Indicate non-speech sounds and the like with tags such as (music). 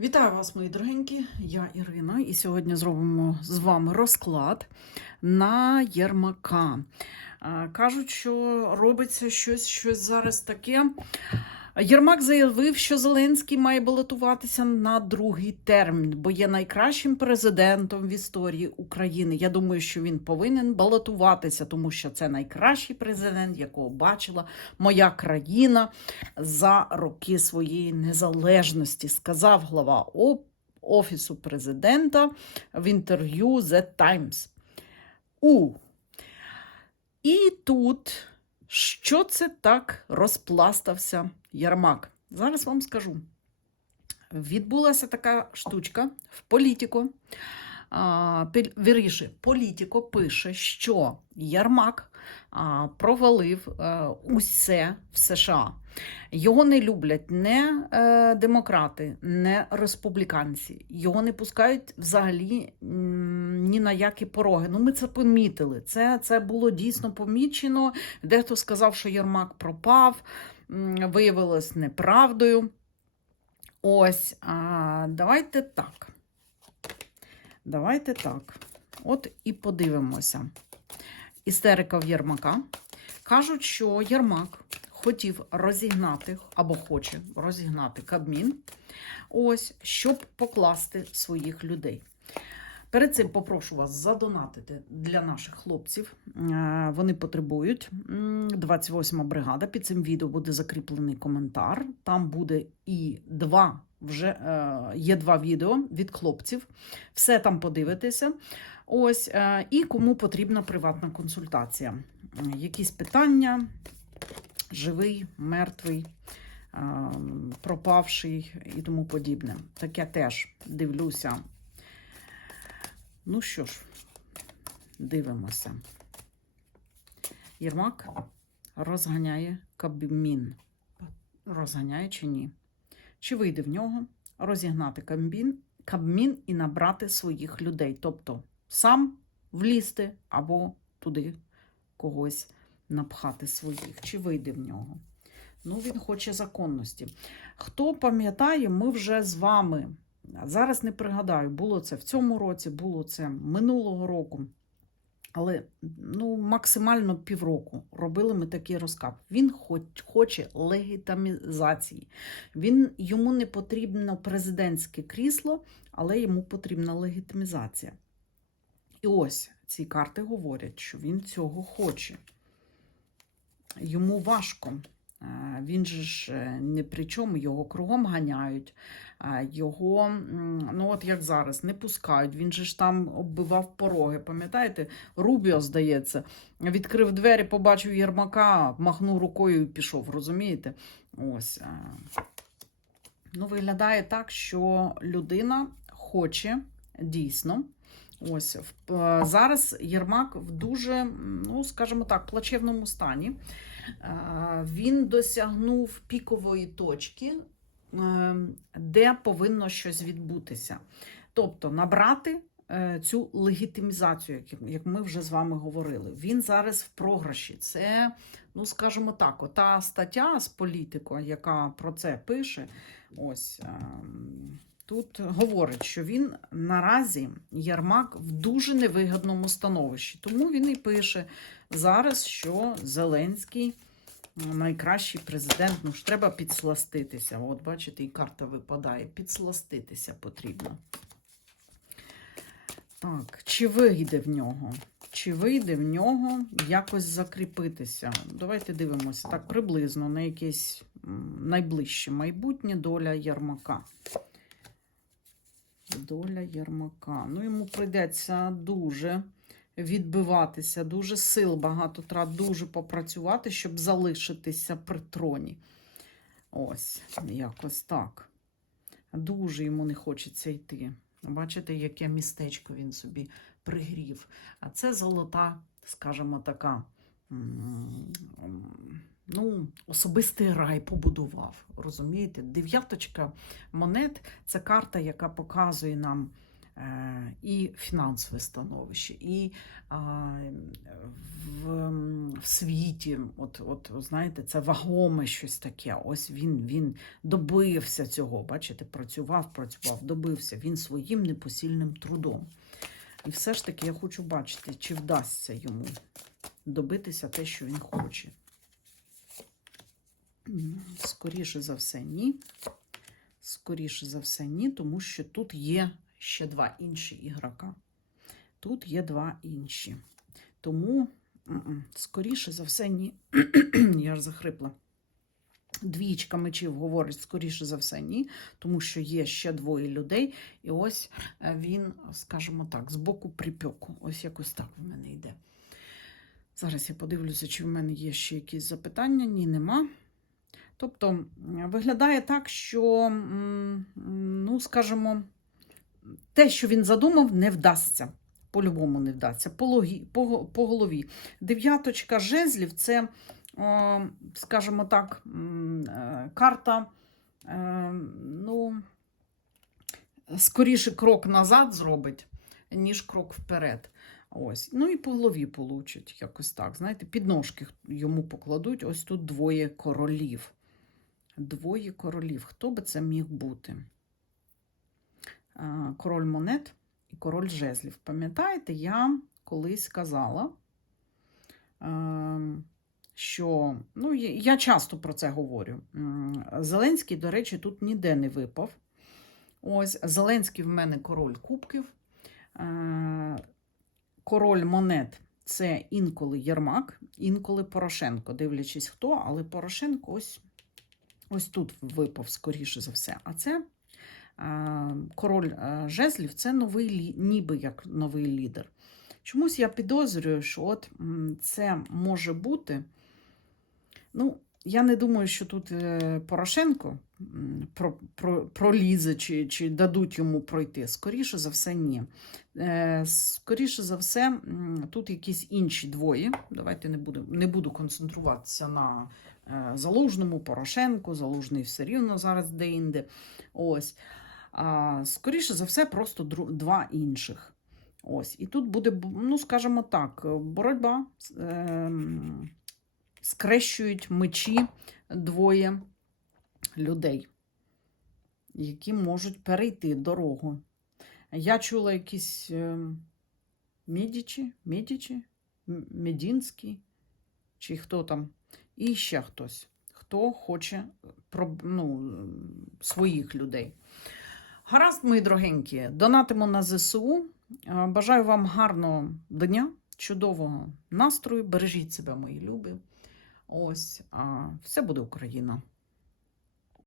Вітаю вас, мої дорогенькі. Я Ірина, і сьогодні зробимо з вами розклад на Єрмака. Е, Кажуть, що робиться щось, щось зараз таке. Єрмак заявив, що Зеленський має балотуватися на другий термін, бо є найкращим президентом в історії України. Я думаю, що він повинен балотуватися, тому що це найкращий президент, якого бачила моя країна за роки своєї незалежності, сказав глава Офісу президента в інтерв'ю The Times. У. І тут, що це так розпластався Ярмак? Зараз вам скажу. Відбулася така штучка в політику. Вірніше, політико пише, що Ярмак провалив е, усе в США. Його не люблять не е, демократи, не республіканці. Його не пускають взагалі ні на які пороги. Ну, ми це помітили. Це, це було дійсно помічено. Дехто сказав, що Єрмак пропав, виявилось неправдою. Ось, а, давайте так. Давайте так. От і подивимося. Істерика в Єрмака. Кажуть, що Єрмак хотів розігнати або хоче розігнати Кабмін, ось, щоб покласти своїх людей. Перед цим попрошу вас задонатити для наших хлопців. Е, Вони потребують. М, 28 бригада. Під цим відео буде закріплений коментар. Там буде і два. Вже е, є два відео від хлопців. Все там подивитися. Ось, е, і кому потрібна приватна консультація. Якісь питання, живий, мертвий, пропавший і тому подібне. Таке теж дивлюся. Ну що ж, дивимося. Єрмак розганяє Кабмін. Розганяє чи ні? Чи вийде в нього розігнати Кабмін, Кабмін і набрати своїх людей? Тобто сам влізти або туди когось напхати своїх. Чи вийде в нього? Ну, він хоче законності. Хто пам'ятає, ми вже з вами. Зараз не пригадаю, було це в цьому році, було це минулого року. Але ну, максимально півроку робили ми такий розказ. Він хоч, хоче легітимізації. Він, йому не потрібно президентське крісло, але йому потрібна легітимізація. І ось ці карти говорять, що він цього хоче. Йому важко. Е, Він же ж не при чому, його кругом ганяють, е, його, ну от як зараз, не пускають. Він же ж там оббивав пороги. Пам'ятаєте, Рубіо, здається, відкрив двері, побачив Єрмака, махнув рукою і пішов. Розумієте? Ось. е. Ну, виглядає так, що людина хоче дійсно. Ось е, зараз Єрмак в дуже, ну скажімо так, плачевному стані. Е, Він досягнув пікової точки, е, де повинно щось відбутися. Тобто набрати цю легітимізацію, як- ми вже з вами говорили. Він зараз в програші. Це, ну скажімо так, ота стаття з політикою, яка про це пише, ось. Тут говорить, що він наразі Ярмак в дуже невигідному становищі. Тому він і пише зараз, що Зеленський найкращий президент. Ну ж треба підсластитися. От, бачите, і карта випадає. Підсластитися потрібно. Так, чи вийде в нього? Чи вийде в нього якось закріпитися? Давайте дивимося так приблизно на якесь найближче майбутнє доля Ярмака. Доля Єрмака. Ну, йому прийдеться дуже відбиватися, дуже сил багато трат, дуже попрацювати, щоб залишитися при троні. Ось, якось так. Дуже йому не хочеться йти. Бачите, яке містечко він собі пригрів. А це золота, скажімо, така. Ну, особистий рай побудував. Розумієте? Дев'яточка монет це карта, яка показує нам е, і фінансове становище, і а, в, в світі, от, от знаєте, це вагоме щось таке. Ось він, він добився цього. Бачите, працював, працював, добився він своїм непосильним трудом. І все ж таки я хочу бачити, чи вдасться йому добитися те, що він хоче. Скоріше за все, ні. Скоріше за все, ні, тому що тут є ще два інші ігрока. Тут є два інші. Тому, скоріше за все, ні. (clears throat) Я ж захрипла. Двічка мечів говорить, скоріше за все, ні, тому що є ще двоє людей, і ось е, він, скажімо так, з боку припеку. Ось якось так в мене йде. Зараз я подивлюся, чи в мене є ще якісь запитання. Ні, нема. Тобто, виглядає так, що, ну, скажімо, те, що він задумав, не вдасться. По-любому не вдасться. По, логі, по, по голові. Дев'яточка жезлів це, скажімо так, е, карта, е, ну, скоріше крок назад зробить, ніж крок вперед. Ось. Ну і по голові получать якось так. Знаєте, підножки йому покладуть. Ось тут двоє королів. Двоє королів. Хто би це міг бути? Король монет і король жезлів. Пам'ятаєте, я колись казала, що ну, я часто про це говорю. Зеленський, до речі, тут ніде не випав. Ось Зеленський в мене король кубків. Король монет це інколи Єрмак, інколи Порошенко, дивлячись хто, але Порошенко ось, ось тут випав, скоріше за все. А це король жезлів це новий, ніби як новий лідер. Чомусь я підозрюю, що от це може бути. Ну, я не думаю, що тут е, Порошенко про, про, пролізе чи, чи дадуть йому пройти. Скоріше за все, ні. Е, Скоріше за все, тут якісь інші двоє. Давайте не буду, не буду концентруватися на Залужному, Порошенку. Залужний все рівно зараз де-інде. Ось. А, скоріше за все, просто два інших. Ось. І тут буде, ну, скажімо так, боротьба. Ем, скрещують мечі двоє людей, які можуть перейти дорогу. Я чула якісь ем, Мідічі, Мідічі, М- чи хто там, і ще хтось, хто хоче ну, своїх людей. Гаразд, мої дорогенькі, донатимо на ЗСУ. Е, Бажаю вам гарного дня, чудового настрою. Бережіть себе, мої любі. Ось, все буде Україна.